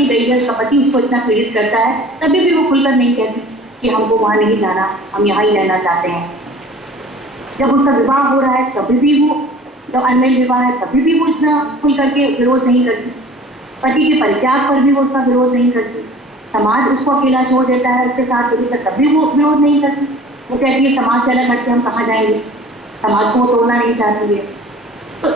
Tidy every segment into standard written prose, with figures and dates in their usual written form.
पति गई है, उसका पति उसको इतना पीड़ित करता है, तभी भी वो खुलकर नहीं कहती कि हमको वहाँ नहीं जाना, हम यहाँ ही रहना चाहते हैं। जब उसका विवाह हो रहा है तभी भी वो, जब अनमेल विवाह है तभी भी वो इतना खुल करके विरोध नहीं करती। पति के परित्याग पर भी वो उसका विरोध नहीं करती। समाज उसको अकेला छोड़ देता है, उसके साथ तब भी वो विरोध नहीं करती। वो कहती है समाज से अलग हटके हम कहाँ जाएंगे, समाज को वो तोड़ना नहीं चाहती है। तो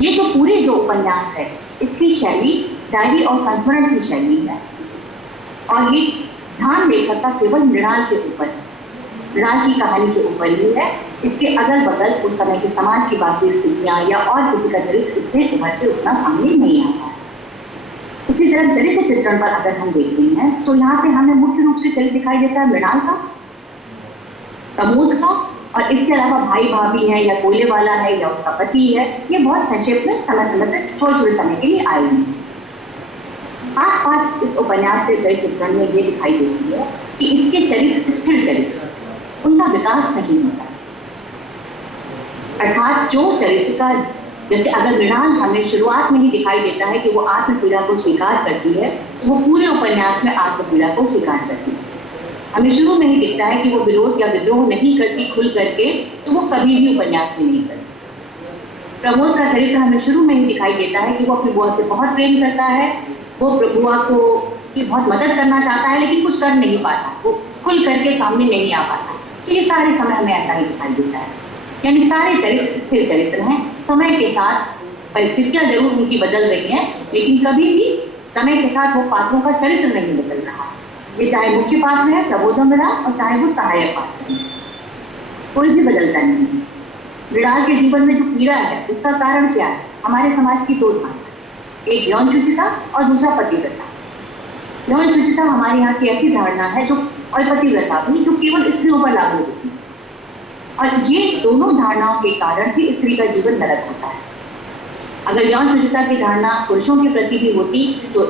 ये तो पूरे जो उपन्यास है इसकी शैली डायरी और संस्मरण की शैली है, और ये ध्यान लेखक का केवल मृणाल के ऊपर, मृणाल की कहानी के ऊपर ही है। इसके अगल बगल उस समय के समाज की बाकी स्थितियाँ या और किसी का चरित्र इसमें उभरते उतना सामने नहीं आता है। इसी तरह चरित्र चित्रण पर अगर हम देखते हैं तो यहाँ पे हमें मुख्य रूप से चरित्र दिखाई देता है मृणाल का, प्रमोद का, और इसके अलावा भाई भाभी है या कोयले वाला है या उसका पति है। ये बहुत संक्षेप में समय समय से थोड़े थोड़े समय के लिए आए हैं। खास बात इस उपन्यास के चरित्र चित्रण में ये दिखाई देती है कि इसके चरित्र स्थिर चरित्र, उनका विकास नहीं होता। अर्थात जो चरित्र का, जैसे अगर मृणाल हमें शुरुआत में ही दिखाई देता है कि वो आत्मपीड़ा को स्वीकार करती है, तो वो पूरे उपन्यास में आत्मपीड़ा को स्वीकार करती है। हमें शुरू में ही दिखता है कि वो विरोध या विद्रोह नहीं करती खुल करके, तो वो कभी भी उपन्यास में नहीं करती। प्रमोद का चरित्र हमें शुरू में ही दिखाई देता है कि वो अपनी बुआ से बहुत प्रेम करता है, वो बुआ को की बहुत मदद करना चाहता है, लेकिन कुछ कर नहीं पाता, वो खुल करके सामने नहीं आ पाता। तो ये सारे समय हमें ऐसा ही दिखाई देता है। यानी सारे चरित्र स्थिर चरित्र हैं। समय के साथ परिस्थितियां जरूर उनकी बदल रही हैं, लेकिन कभी भी समय के साथ वो पात्रों का चरित्र नहीं बदल रहा। ये चाहे मुख्य पात्र है प्रबोध मृणाल और चाहे वो सहायक पात्र है, कोई भी बदलता नहीं है। मृणाल के जीवन में जो पीड़ा है उसका कारण क्या है? हमारे समाज की दो धारणा, एक यौन शुचिता और दूसरा पतिव्रता। यौन शुचिता हमारे यहाँ की ऐसी धारणा है जो, और पतिव्रता भी, जो केवल स्त्रियों पर लागू होती है, और ये दोनों धारणाओं के कारण ही स्त्री का जीवन नरक होता है। अगर यौन शुचिता की धारणा पुरुषों के प्रति भी होती, तो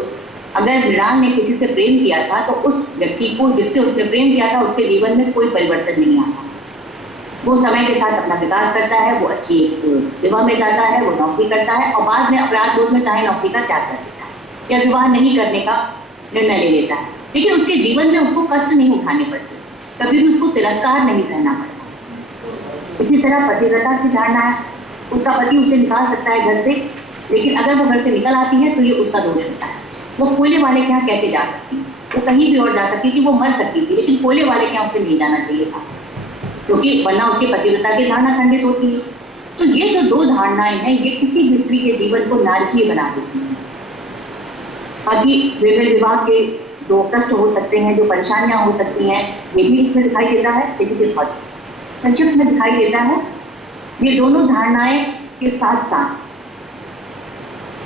अगर मृणाल ने किसी से प्रेम किया था तो उस व्यक्ति को जिससे उसने प्रेम किया था उसके जीवन में कोई परिवर्तन नहीं आता। वो समय के साथ अपना विकास करता है, वो अच्छी सेवा में जाता है, वो नौकरी करता है, और बाद में अपराध बोध में चाहे नौकरी का त्याग कर देता है या विवाह नहीं करने का निर्णय ले लेता है, लेकिन उसके जीवन में उसको कष्ट नहीं उठाने पड़ते, कभी भी उसको तिरस्कार नहीं सहना पड़ता। इसी तरह पतिव्रता की धारणा है, उसका पति उसे निकाल सकता है घर से, लेकिन अगर वो घर से निकल आती है तो ये उसका दोष होता है। वो कोयले वाले के यहाँ कैसे जा सकती है? वो कहीं भी और जा सकती थी, वो मर सकती थी, लेकिन कोयले वाले के यहाँ उसे नहीं जाना चाहिए था, क्योंकि वरना उसके पतिव्रता की धारणा खंडित होती है। तो ये जो दो धारणाएं हैं, ये किसी भी स्त्री के जीवन को नारकीय बना देती हैं। बाकी वैवाहिक विवाह के जो कष्ट हो सकते हैं, जो परेशानियां हो सकती हैं, ये भी इसमें दिखाई देता है, लेकिन बहुत संक्षिप्त में दिखाई देता है। ये दोनों धारणाएं के साथ साथ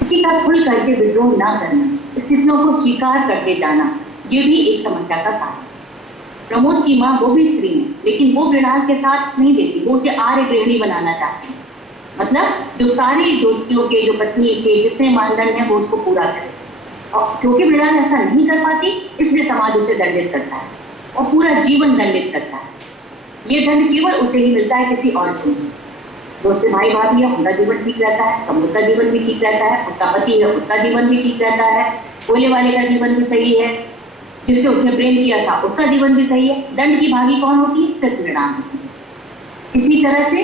किसी का खुल करके विद्रोह ना करना, स्थितियों को स्वीकार करते जाना, ये भी एक समस्या का कारण। प्रमोद की माँ वो भी स्त्री है, लेकिन वो मृणाल के साथ नहीं देती, वो उसे आर्य गृहिणी बनाना चाहती है। मतलब जो सारी दोस्तियों के, जो पत्नी के जितने मानदंड हैं वो उसको पूरा करे, और क्योंकि मृणाल ऐसा नहीं कर पाती इसलिए समाज उसे दंडित करता है और पूरा जीवन दंडित करता है। ये दंड केवल उसे ही मिलता है, किसी और को नहीं। तो उसके भाई भाभी है, उनका जीवन ठीक रहता है, प्रमोद का जीवन भी ठीक रहता है, उसका पति है उसका जीवन भी ठीक रहता है, कोयले वाले का जीवन भी सही है, जिससे उसने प्रेम किया था उसका जीवन भी सही है। दंड की भागी कौन होती है? सिर्फ मृणाल होती है। इसी तरह से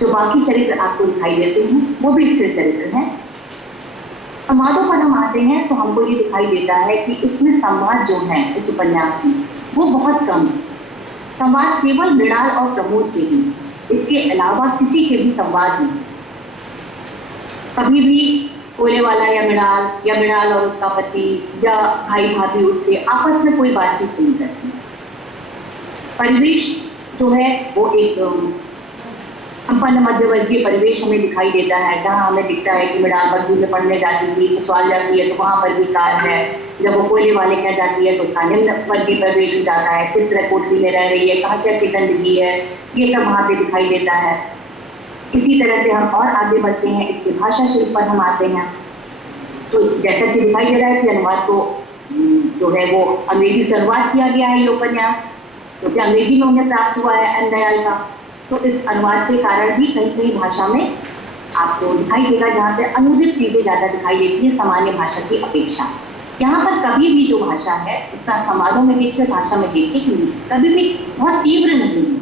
जो बाकी चरित्र आपको दिखाई देते हैं वो भी स्थिर चरित्र हैं। संवादों पर हम आते हैं तो हमको ये दिखाई देता है कि इसमें संवाद जो है इस उपन्यास में वो बहुत कम है। संवाद केवल मृणाल और प्रमोद के ही, इसके अलावा किसी के भी संवाद नहीं। कभी भी कोयले वाला या मृणाल और उसका पति या भाई भाभी उसके आपस में कोई बातचीत नहीं करती। परिवेश जो है वो एक संपन्न मध्यवर्गीय परिवेश हमें दिखाई देता है, जहाँ हमें दिखता है कि मृणाल बद्दी में पढ़ने जाती थी, ससुराल जाती है तो वहाँ पर भी कार है, जब वो कोयले वाले के जाती है तो उसका निम्न वर्गीय परिवेश हो जाता है, किस तरह कोठरी में रह रही है, कहाँ कैसी गंदगी है, ये सब वहाँ पे दिखाई देता है। इसी तरह से हम और आगे बढ़ते हैं, इसके भाषा शिल्प पर हम आते हैं। तो जैसा कि दिखाई दे रहा है कि अनुवाद को जो है वो अंग्रेजी से अनुवाद किया गया है ये उपन्यास, क्योंकि अंग्रेजी में उन्हें प्राप्त हुआ है एन दयाल का। तो इस अनुवाद के कारण भी कई कई भाषा में आपको दिखाई देगा जहाँ पे अनुदित चीज़ें ज़्यादा दिखाई देती है सामान्य भाषा की अपेक्षा। यहाँ पर कभी भी जो भाषा है उसका संवादों में देखिए, भाषा में देखिए कि कभी भी बहुत तीव्र नहीं है।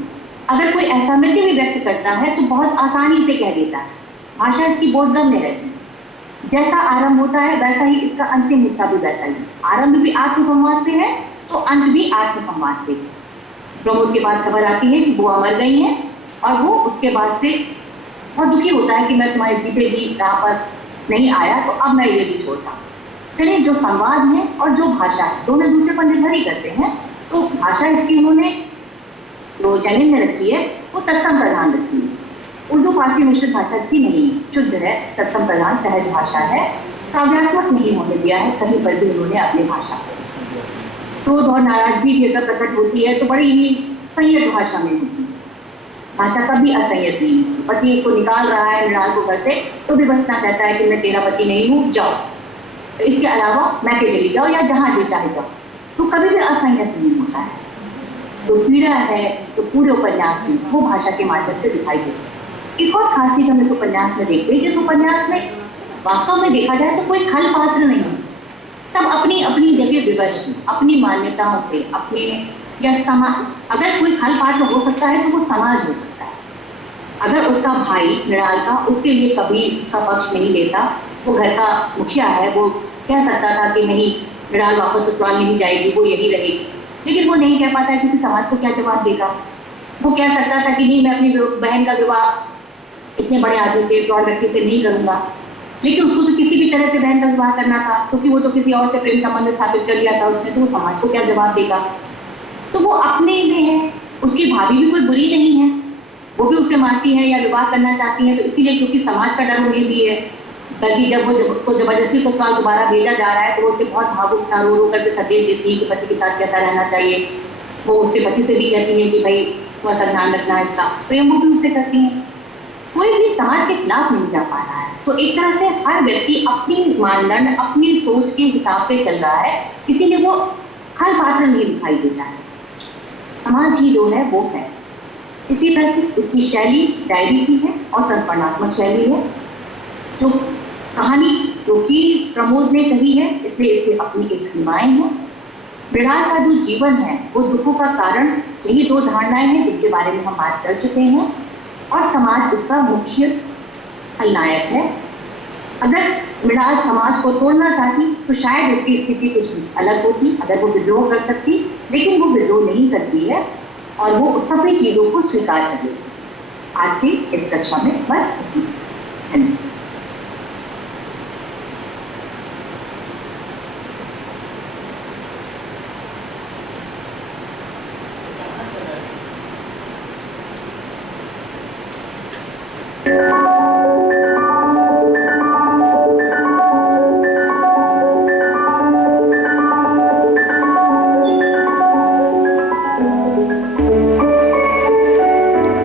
अगर कोई असहमति भी व्यक्त करता है तो बहुत आसानी से कह देता है। भाषा इसकी बोधगम्य रहती है। जैसा आरंभ होता है वैसा ही इसका अंतिम हिस्सा भी वैसा ही। आरंभ भी आत्मसंवाद से है तो अंत भी आत्मसंवाद से। प्रमोद के पास खबर आती है कि बुआ मर गई है और वो उसके बाद से बहुत दुखी होता है कि मैं तुम्हारे जीते जी राह पर नहीं आया तो अब मैं ये भी छोड़ता हूँ। चलिए, जो संवाद है और जो भाषा है दोनों दूसरे पर निर्भर ही करते हैं। तो भाषा इसकी उन्होंने जो चैनल में रखी है वो तत्सम प्रधान रखी है। उर्दू फारसी मिश्रित भाषा इसकी नहीं है, शुद्ध है, तत्सम प्रधान सहज भाषा है। काव्यात्मक नहीं होने दिया है कहीं पर भी उन्होंने अपनी भाषा को। क्रोध और नाराजगी भी अगर प्रकट होती है तो बड़ी ही संयत भाषा में होती है। भाषा कभी असंयत नहीं है। पति को निकाल रहा है मृणाल को घर से तो भी बचना कहता है कि मैं तेरा पति नहीं हूँ, जाओ, इसके अलावा मैं के चली जाओ या जहाँ भी चाहे जाओ। तो कभी भी असंयत नहीं होता है। तो पीड़ा है तो पूरे उपन्यास में वो भाषा के माध्यम से दिखाई देती है। एक और खास चीज हम इस उपन्यास में देखते हैं। इस उपन्यास में वास्तव में देखा जाए तो कोई खल पात्र नहीं है। सब अपनी अपनी जगह विवश हैं, अपनी मान्यताओं से, अपने या समाज। अगर कोई खल पात्र हो सकता है तो वो समाज हो सकता है। अगर उसका भाई मृणाल का उसके लिए कभी उसका पक्ष नहीं लेता, वो घर का मुखिया है, वो कह सकता था कि नहीं मृणाल वापस ससुराल नहीं जाएगी, वो यही रहेगी, लेकिन वो नहीं कह पाता क्योंकि समाज को क्या जवाब देगा। वो कह सकता था कि नहीं मैं अपनी बहन का विवाह इतने बड़े आदमी से, एक और व्यक्ति से नहीं करूंगा, लेकिन उसको तो किसी भी तरह से बहन का विवाह करना था क्योंकि वो तो किसी और से प्रेम संबंध स्थापित कर लिया था उसने, तो वो समाज को क्या जवाब देगा। तो वो अपने में है। उसकी भाभी भी कोई बुरी नहीं है, वो भी उसे मारती है या विवाह करना चाहती है तो इसीलिए क्योंकि समाज का डर उन्हें भी है। बल्कि जब वो उसको जबरदस्ती ससुराल दोबारा भेजा जा रहा है तो वो उसे बहुत भावुक सा रो करके संदेश देती है कि पति के साथ कैसा रहना चाहिए। वो उसके पति से भी कहती है कि भाई थोड़ा सा ध्यान रखना है इसका। प्रेम वो भी उससे करती है। कोई भी समाज के खिलाफ नहीं जा पा रहा है। तो एक तरह से हर व्यक्ति अपनी मानदंड, अपनी सोच के हिसाब से चल रहा है, इसीलिए वो हर पात्र नहीं दिखाई देता है। समाज ही जो है वो है। इसी तरह की इसकी शैली डायरी की है और समर्पणात्मक शैली है। जो कहानी जो कि प्रमोद ने कही है इसलिए इसकी अपनी एक सीमाएं हैं। मृणाल का जो जीवन है वो दुखों का कारण, यही दो धारणाएं हैं जिनके बारे में हम बात कर चुके हैं, और समाज इसका मुख्य खलनायक है। अगर मृणाल समाज को तोड़ना चाहती तो शायद उसकी स्थिति कुछ अलग होती, अगर वो विद्रोह कर सकती, लेकिन वो विद्रोह नहीं करती है और वो सभी चीजों को स्वीकार कर लेती। आज की इस कक्षा में बस इतना।